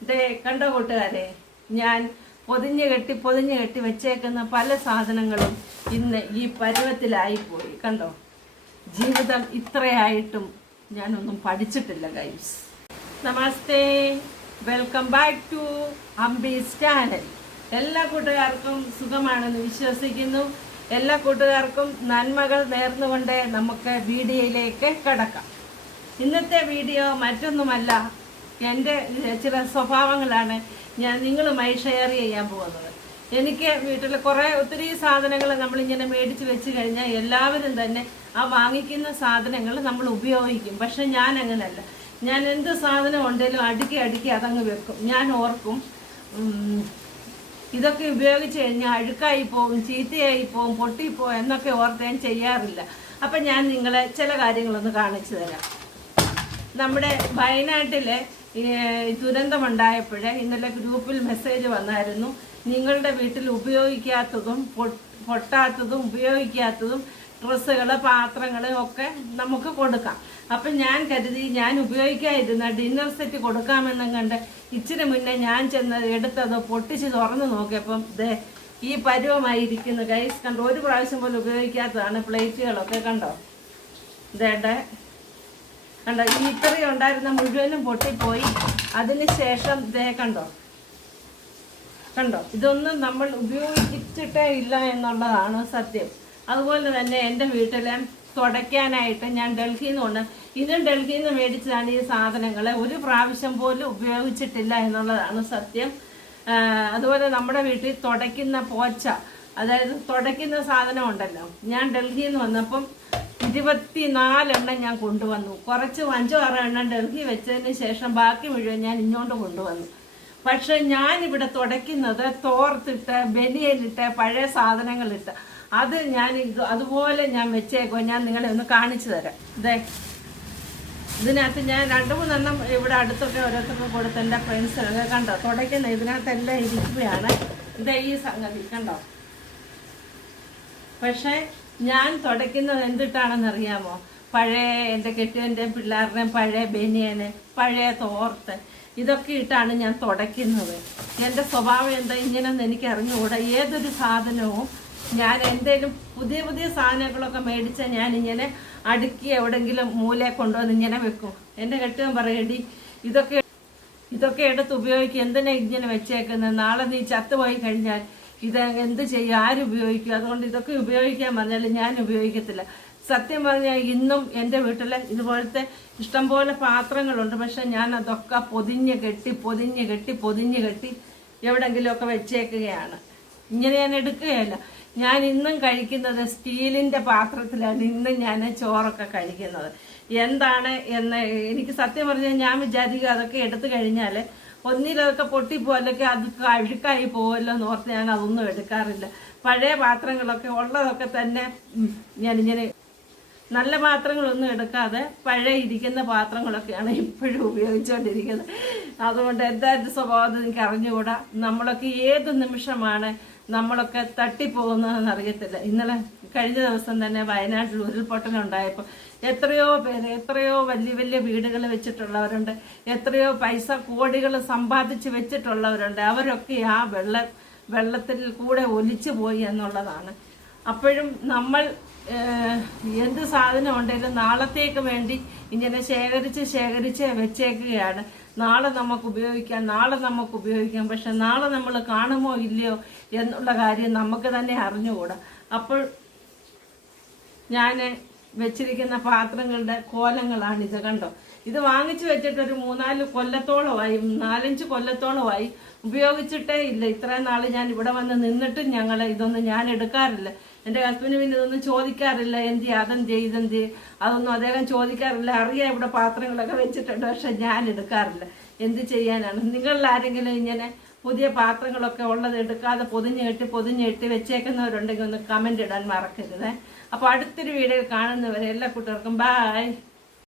ദേ കണ്ട കൂട്ടുകാരെ ഞാൻ പൊതിഞ്ഞ് കെട്ടി പൊതിഞ്ഞ് കെട്ടി വെച്ചേക്കുന്ന പല സാധനങ്ങളും ഇന്ന് ഈ പരുവത്തിലായിപ്പോയി കണ്ടോ? ജീവിതം ഇത്രയായിട്ടും ഞാനൊന്നും പഠിച്ചിട്ടില്ല guys namaste. Welcome back to അംബീസ് ചാനൽ എല്ലാ കൂട്ടുകാർക്കും സുഖമാണെന്ന് വിശ്വസിക്കുന്നു. എല്ലാ കൂട്ടുകാർക്കും നന്മകൾ നേർന്നുകൊണ്ട് നമുക്ക് വീഡിയോയിലേക്ക് കടക്കാം. ഇന്നത്തെ വീഡിയോ മറ്റൊന്നുമല്ല എന്റെ ചില സ്വഭാവങ്ങളാണ് ഞാൻ നിങ്ങളുമായി ഷെയർ ചെയ്യാൻ പോകുന്നത്. എനിക്ക് വീട്ടിൽ കുറേ ഒത്തിരി സാധനങ്ങൾ നമ്മളിങ്ങനെ മേടിച്ച് വെച്ച് കഴിഞ്ഞാൽ എല്ലാവരും തന്നെ ആ വാങ്ങിക്കുന്ന സാധനങ്ങൾ നമ്മൾ ഉപയോഗിക്കും. പക്ഷെ ഞാൻ അങ്ങനല്ല ഞാൻ എന്ത് സാധനം ഉണ്ടെങ്കിലും അടുക്കി അടുക്കി അതങ്ങ് വെക്കും. ഞാൻ ഓർക്കും ഇതൊക്കെ ഉപയോഗിച്ച് കഴിഞ്ഞാൽ അഴുക്കായി പോകും ചീത്തയായി പോകും പൊട്ടിപ്പോകും എന്നൊക്കെ ഓർത്ത് ഞാൻ ചെയ്യാറില്ല. അപ്പം ഞാൻ നിങ്ങളെ ചില കാര്യങ്ങളൊന്ന് കാണിച്ചു തരാം. നമ്മുടെ വയനാട്ടിലെ ഈ ദുരന്തമുണ്ടായപ്പോൾ ഇന്നലെ ഗ്രൂപ്പിൽ മെസ്സേജ് വന്നായിരുന്നു. നിങ്ങളുടെ വീട്ടിൽ ഉപയോഗിക്കാത്തതും പൊട്ടാത്തതും ഉപയോഗിക്കാത്തതും ഡ്രസ്സുകൾ പാത്രങ്ങൾ ഒക്കെ നമുക്ക് കൊടുക്കാം. അപ്പം ഞാൻ കരുതി ഞാൻ ഉപയോഗിക്കാതിരുന്ന ഡിന്നർ സെറ്റ് കൊടുക്കാമെന്നും കണ്ട് ഇച്ചിരി മുന്നേ ഞാൻ ചെന്ന് എടുത്തത് പൊട്ടിച്ച് തുറന്ന് നോക്കിയപ്പം ദേ ഈ പരുവമായിരിക്കുന്നു ഗൈസ് കണ്ടോ? ഒരു പ്രാവശ്യം പോലും ഉപയോഗിക്കാത്തതാണ് പ്ലേറ്റുകളൊക്കെ കണ്ടോ? ഇതേടെ കണ്ടോ ഈ ഇത്രയും ഉണ്ടായിരുന്ന മുഴുവനും പൊട്ടിപ്പോയി. അതിന് ശേഷം ദേ കണ്ടോ? കണ്ടോ? ഇതൊന്നും നമ്മൾ ഉപയോഗിച്ചിട്ടേ ഇല്ല എന്നുള്ളതാണ് സത്യം. അതുപോലെ തന്നെ എന്റെ വീട്ടിലെ തുടയ്ക്കാനായിട്ട് ഞാൻ ഡൽഹിയിൽ നിന്ന് കൊണ്ട് ഇതും ഡൽഹിയിൽ നിന്ന് മേടിച്ചതാണ് ഈ സാധനങ്ങളെ. ഒരു പ്രാവശ്യം പോലും ഉപയോഗിച്ചിട്ടില്ല എന്നുള്ളതാണ് സത്യം. അതുപോലെ നമ്മുടെ വീട്ടിൽ തുടയ്ക്കുന്ന പോച്ച അതായത് തുടയ്ക്കുന്ന സാധനം ഉണ്ടല്ലോ. ഞാൻ ഡൽഹിയിൽ നിന്ന് വന്നപ്പം ഇരുപത്തിനാലെണ്ണം ഞാൻ കൊണ്ടുവന്നു. കുറച്ച് അഞ്ചോ ആറോ എണ്ണം ഡൽഹി വെച്ചതിന് ശേഷം ബാക്കി മുഴുവൻ ഞാൻ ഇങ്ങോട്ട് കൊണ്ടുവന്നു. പക്ഷെ ഞാൻ ഇവിടെ തുടയ്ക്കുന്നത് തോർത്തിട്ട് ബനിയലിട്ട് പഴയ സാധനങ്ങളിട്ട്. അത് ഞാൻ അതുപോലെ ഞാൻ വെച്ചേക്കോ ഞാൻ നിങ്ങളെ ഒന്ന് കാണിച്ചു തരാം. ഇതേ ഇതിനകത്ത് ഞാൻ രണ്ട് മൂന്നെണ്ണം ഇവിടെ അടുത്തൊക്കെ ഓരോരുത്തർക്കും കൊടുത്ത് എന്റെ ഫ്രണ്ട്സിനൊക്കെ കണ്ടോ? തുടയ്ക്കുന്ന ഇതിനകത്തെല്ലാം ഇരിക്കുകയാണ്. ഇതേ ഈ സംഗതി കണ്ടോ? പക്ഷേ ഞാൻ തുടയ്ക്കുന്നത് എന്തിട്ടാണെന്ന് അറിയാമോ പഴയ എന്റെ കെട്ടിയന്റെയും പിള്ളേരുടെയും പഴയ ബനിയന് പഴയ തോർത്ത് ഇതൊക്കെ ഇട്ടാണ് ഞാൻ തുടയ്ക്കുന്നത്. എന്റെ സ്വഭാവം എന്താ ഇങ്ങനെയൊന്നും എനിക്ക് അറിഞ്ഞുകൂടാ ഏതൊരു സാധനവും ഞാൻ എന്തേലും പുതിയ പുതിയ സാധനങ്ങളൊക്കെ മേടിച്ചാൽ ഞാൻ ഇങ്ങനെ അടുക്കി എവിടെങ്കിലും മൂലയെ കൊണ്ടുവന്ന് ഇങ്ങനെ വെക്കും. എന്റെ കെട്ടിയൻ പറയടി ഇതൊക്കെ ഇതൊക്കെ എടുത്ത് ഉപയോഗിക്കുക എന്തിനാ ഇങ്ങനെ വെച്ചേക്കുന്നത് നാളെ നീ ചത്തുപോയി കഴിഞ്ഞാൽ ഇത് എന്ത് ചെയ്യും? ആരും ഉപയോഗിക്കും? അതുകൊണ്ട് ഇതൊക്കെ ഉപയോഗിക്കാൻ പറഞ്ഞാൽ ഞാൻ ഉപയോഗിക്കത്തില്ല. സത്യം പറഞ്ഞാൽ ഇന്നും എന്റെ വീട്ടിൽ ഇതുപോലത്തെ ഇഷ്ടംപോലെ പാത്രങ്ങളുണ്ട്. പക്ഷെ ഞാൻ അതൊക്കെ പൊതിഞ്ഞ് കെട്ടി പൊതിഞ്ഞ് കെട്ടി പൊതിഞ്ഞ് കെട്ടി എവിടെങ്കിലുമൊക്കെ വെച്ചേക്കുകയാണ്. ഇങ്ങനെ ഞാൻ എടുക്കുകയല്ല. ഞാൻ ഇന്നും കഴിക്കുന്നത് സ്റ്റീലിന്റെ പാത്രത്തിലാണ്. ഇന്നും ഞാൻ ചോറൊക്കെ കഴിക്കുന്നത്. എന്താണ് എന്ന് എനിക്ക് സത്യം പറഞ്ഞാൽ ഞാൻ വിചാരിക്കുക അതൊക്കെ എടുത്തു കഴിഞ്ഞാൽ ഒന്നിലതൊക്കെ പൊട്ടിപ്പോ അല്ലെങ്കിൽ അത് അഴുക്കായി പോവല്ലോ എന്ന് ഓർത്ത് ഞാൻ അതൊന്നും എടുക്കാറില്ല. പഴയ പാത്രങ്ങളൊക്കെ ഉള്ളതൊക്കെ തന്നെ ഞാനിങ്ങനെ നല്ല പാത്രങ്ങളൊന്നും എടുക്കാതെ പഴയ ഇരിക്കുന്ന പാത്രങ്ങളൊക്കെയാണ് ഇപ്പോഴും ഉപയോഗിച്ചുകൊണ്ടിരിക്കുന്നത് അതുകൊണ്ട് എന്തായാലും സ്വഭാവം എനിക്ക് അറിഞ്ഞുകൂടാ. നമ്മളൊക്കെ ഏത് നിമിഷമാണ് നമ്മളൊക്കെ തട്ടിപ്പോകുന്നതെന്ന് അറിയത്തില്ല. ഇന്നലെ കഴിഞ്ഞ ദിവസം തന്നെ വയനാട്ടിൽ ഉരുൾപൊട്ടലുണ്ടായപ്പോൾ എത്രയോ പേര് എത്രയോ വലിയ വലിയ വീടുകൾ വെച്ചിട്ടുള്ളവരുണ്ട്. എത്രയോ പൈസ കോടികൾ സമ്പാദിച്ച് വെച്ചിട്ടുള്ളവരുണ്ട്. അവരൊക്കെ ആ വെള്ള വെള്ളത്തിൽ കൂടെ ഒലിച്ചു പോയി എന്നുള്ളതാണ്. അപ്പോഴും നമ്മൾ എന്ത് സാധനം ഉണ്ടെങ്കിലും നാളത്തേക്ക് വേണ്ടി ഇങ്ങനെ ശേഖരിച്ച് ശേഖരിച്ച് വെച്ചേക്കുകയാണ്. നാളെ നമുക്ക് ഉപയോഗിക്കാം നാളെ നമുക്ക് ഉപയോഗിക്കാം. പക്ഷെ നാളെ നമ്മൾ കാണുമോ ഇല്ലയോ എന്നുള്ള കാര്യം നമുക്ക് തന്നെ അറിഞ്ഞുകൂടാ. അപ്പോൾ ഞാൻ വെച്ചിരിക്കുന്ന പാത്രങ്ങളുടെ കോലങ്ങളാണ് ഇത് കണ്ടോ? ഇത് വാങ്ങിച്ചു വെച്ചിട്ട് ഒരു മൂന്നാൽ കൊല്ലത്തോളമായി നാലഞ്ച് കൊല്ലത്തോളമായി ഉപയോഗിച്ചിട്ടേ ഇല്ല. ഇത്രയും നാൾ ഞാൻ ഇവിടെ വന്ന് നിന്നിട്ടും ഞങ്ങൾ ഇതൊന്നും ഞാൻ എടുക്കാറില്ല. എന്റെ ഹസ്ബൻഡ് പിന്നെ ഇതൊന്നും ചോദിക്കാറില്ല. എന്തി അതെന്ത് ചെയ്തെന്ത് അതൊന്നും അദ്ദേഹം ചോദിക്കാറില്ല. അറിയാം ഇവിടെ പാത്രങ്ങളൊക്കെ വെച്ചിട്ടുണ്ട്. പക്ഷെ ഞാൻ എടുക്കാറില്ല. എന്ത് ചെയ്യാനാണ്? നിങ്ങളിൽ ആരെങ്കിലും ഇങ്ങനെ പുതിയ പാത്രങ്ങളൊക്കെ ഉള്ളത് എടുക്കാതെ പൊതിഞ്ഞിട്ട് പൊതിഞ്ഞിട്ട് വെച്ചേക്കുന്നവരുണ്ടെങ്കിൽ ഒന്ന് കമന്റ് ഇടാൻ മറക്കരുത്. അപ്പോൾ അടുത്തൊരു വീഡിയോ കാണുന്നവരെ എല്ലാ കുട്ടികൾക്കും ബായ്